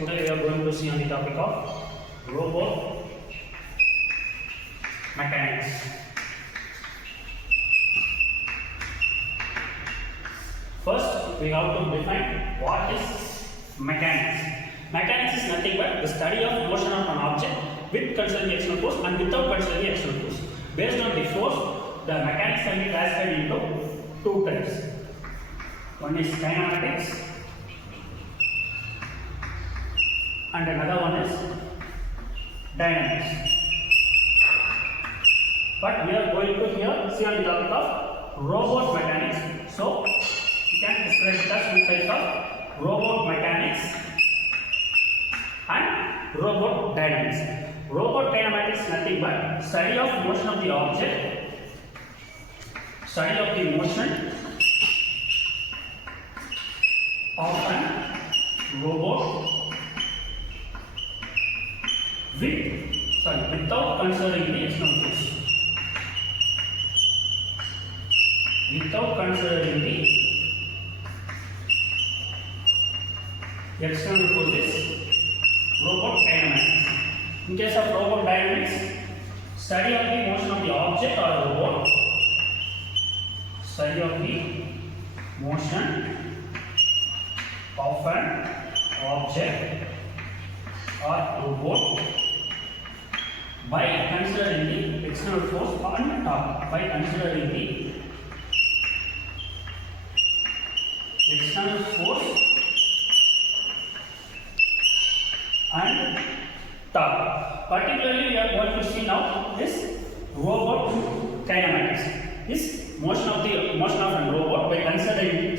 Today we are going to see on the topic of robot mechanics. First, we have to define what is mechanics. Mechanics is nothing but the study of motion of an object with considering external force and without considering external force. Based on the force, the mechanics can be classified into two types. One is kinematics and another one is dynamics. But we are going to here see on the topic of robot mechanics. So we can describe it as two types of robot mechanics and robot dynamics. Robot kinematics is nothing but study of motion of the object, study of the motion of an robot without considering the external force. Without considering the external forces, robot kinematics. In case of robot dynamics, study of the motion of the object or robot, study of the motion of an object or robot by considering the external force on top, by considering the external force and top. Particularly we are going to see now is robot kinematics. This motion of an robot by considering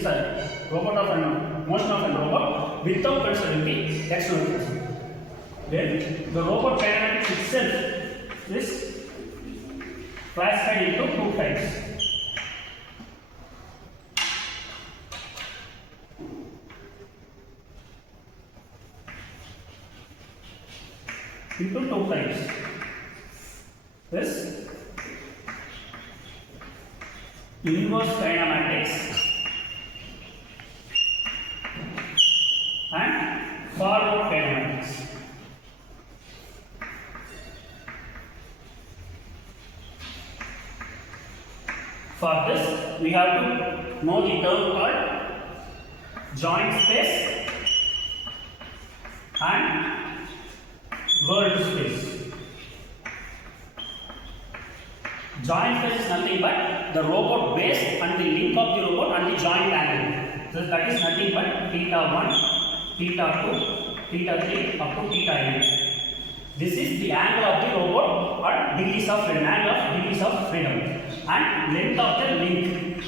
motion of an robot without considering the external force. Then the robot kinematics itself is classified into two types. This inverse kinematics and forward kinematics. For this, we have to know the term called joint space and world space. Joint space is nothing but the robot base and the link of the robot and the joint angle. So that is nothing but theta 1, theta 2, theta 3 up to theta n. This is the angle of the robot or degrees of freedom, angle of degrees of freedom, and length of the link.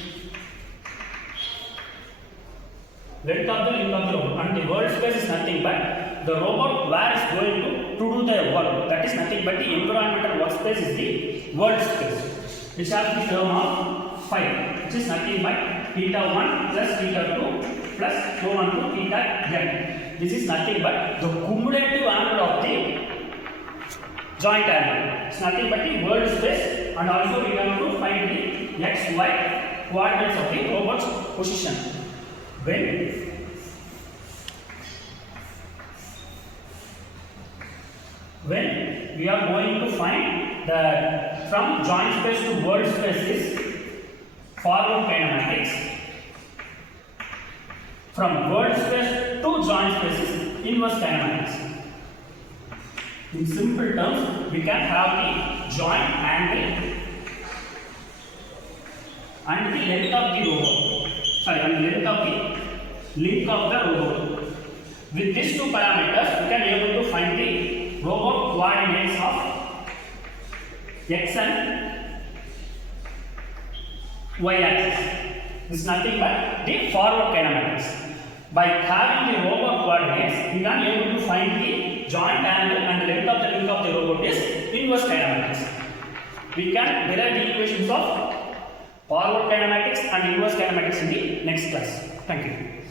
Length of the link of the robot, and the world space is nothing but the robot where is going to do the work. That is nothing but the environmental workspace is the world space, which has the term of phi, which is nothing but theta 1 plus theta 2 plus so on to theta n. This is nothing but the cumulative angle of the joint angle. It's nothing but the world space, and also we have to find the x, y coordinates of the robot's position. When we are going to find the from joint space to world space is forward kinematics. From world space to joint space is inverse kinematics. In simple terms, we can have the joint angle and the length of the robot. And the length of the link of the robot. With these two parameters, we can be able to find the robot coordinates of x and y axis. This is nothing but the forward kinematics. By having the robot coordinates, we can be able to find the joint angle and the length of the link of the robot is inverse kinematics. We can derive the equations of forward kinematics and inverse kinematics in the next class. Thank you.